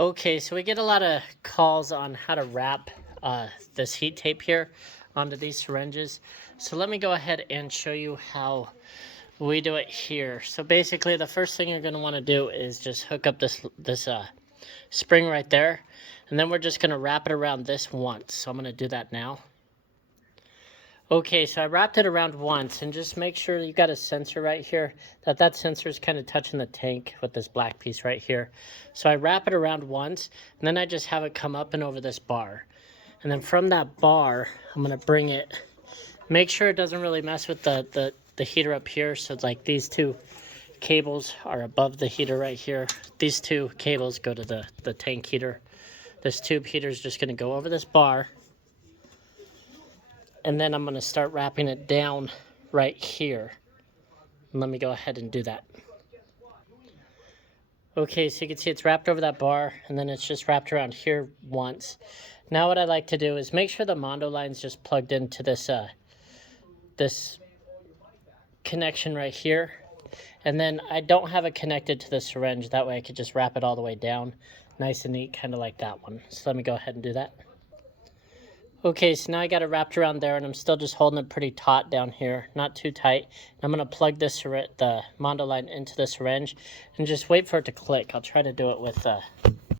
Okay, so we get a lot of calls on how to wrap this heat tape here onto these syringes. So let me go ahead and show you how we do it here. So basically the first thing you're going to want to do is just hook up this spring right there. And then we're just going to wrap it around this once. So I'm going to do that now. Okay, so I wrapped it around once, and just make sure you got a sensor right here, that sensor is kind of touching the tank with this black piece right here. So I wrap it around once, and then I just have it come up and over this bar. And then from that bar, I'm going to bring it, make sure it doesn't really mess with the heater up here. So it's like these two cables are above the heater right here. These two cables go to the tank heater. This tube heater is just going to go over this bar. And then I'm going to start wrapping it down right here. And let me go ahead and do that. Okay, so you can see it's wrapped over that bar, and then it's just wrapped around here once. Now what I like to do is make sure the Mondo line's just plugged into this connection right here. And then I don't have it connected to the syringe. That way I could just wrap it all the way down. Nice and neat, kind of like that one. So let me go ahead and do that. Okay, so now I got it wrapped around there, and I'm still just holding it pretty taut down here, not too tight. I'm going to plug the Mondo line into the syringe and just wait for it to click. I'll try to do it with, I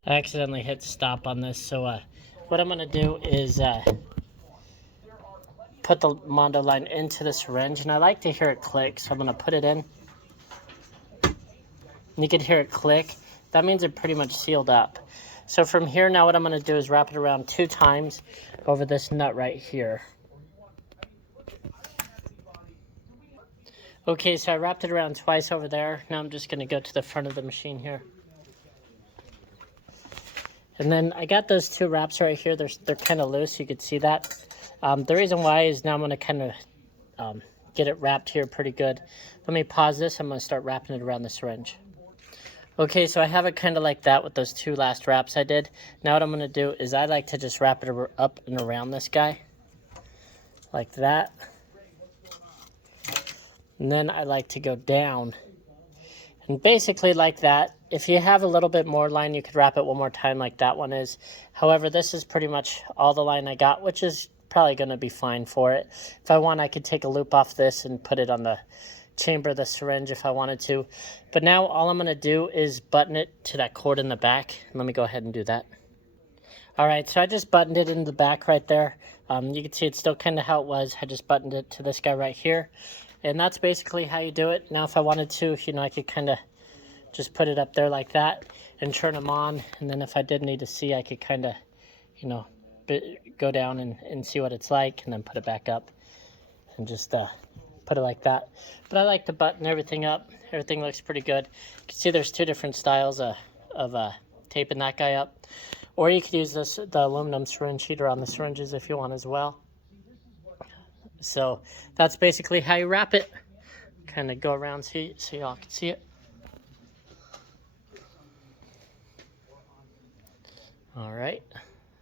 accidentally hit stop on this, so what I'm going to do is put the Mondo line into the syringe, and I like to hear it click, so I'm going to put it in. And you can hear it click. That means it pretty much sealed up. So from here, now what I'm going to do is wrap it around 2 times over this nut right here. Okay, so I wrapped it around twice over there. Now I'm just going to go to the front of the machine here. And then I got those 2 wraps right here. They're kind of loose. You can see that. The reason why is now I'm going to kind of get it wrapped here pretty good. Let me pause this. I'm going to start wrapping it around the syringe. Okay, so I have it kind of like that with those 2 last wraps I did. Now what I'm going to do is I like to just wrap it up and around this guy. Like that. And then I like to go down. And basically like that. If you have a little bit more line, you could wrap it one more time like that one is. However, this is pretty much all the line I got, which is probably going to be fine for it. If I want, I could take a loop off this and put it on the chamber of the syringe if I wanted to. But now all I'm going to do is button it to that cord in the back. Let me go ahead and do that. Alright, so I just buttoned it in the back right there. You can see it's still kind of how it was. I just buttoned it to this guy right here. And that's basically how you do it. Now if I wanted to, I could kind of just put it up there like that and turn them on. And then if I did need to see, I could kind of, go down and see what it's like and then put it back up and just put it like that. But I like to button everything up. Everything looks pretty good. You can see there's 2 different styles of taping that guy up. Or you could use the aluminum syringe heater on the syringes if you want as well. So that's basically how you wrap it. Kind of go around so y'all can see it. All right.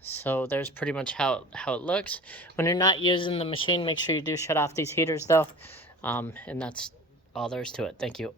So there's pretty much how it looks. When you're not using the machine, make sure you do shut off these heaters though. And that's all there is to it. Thank you.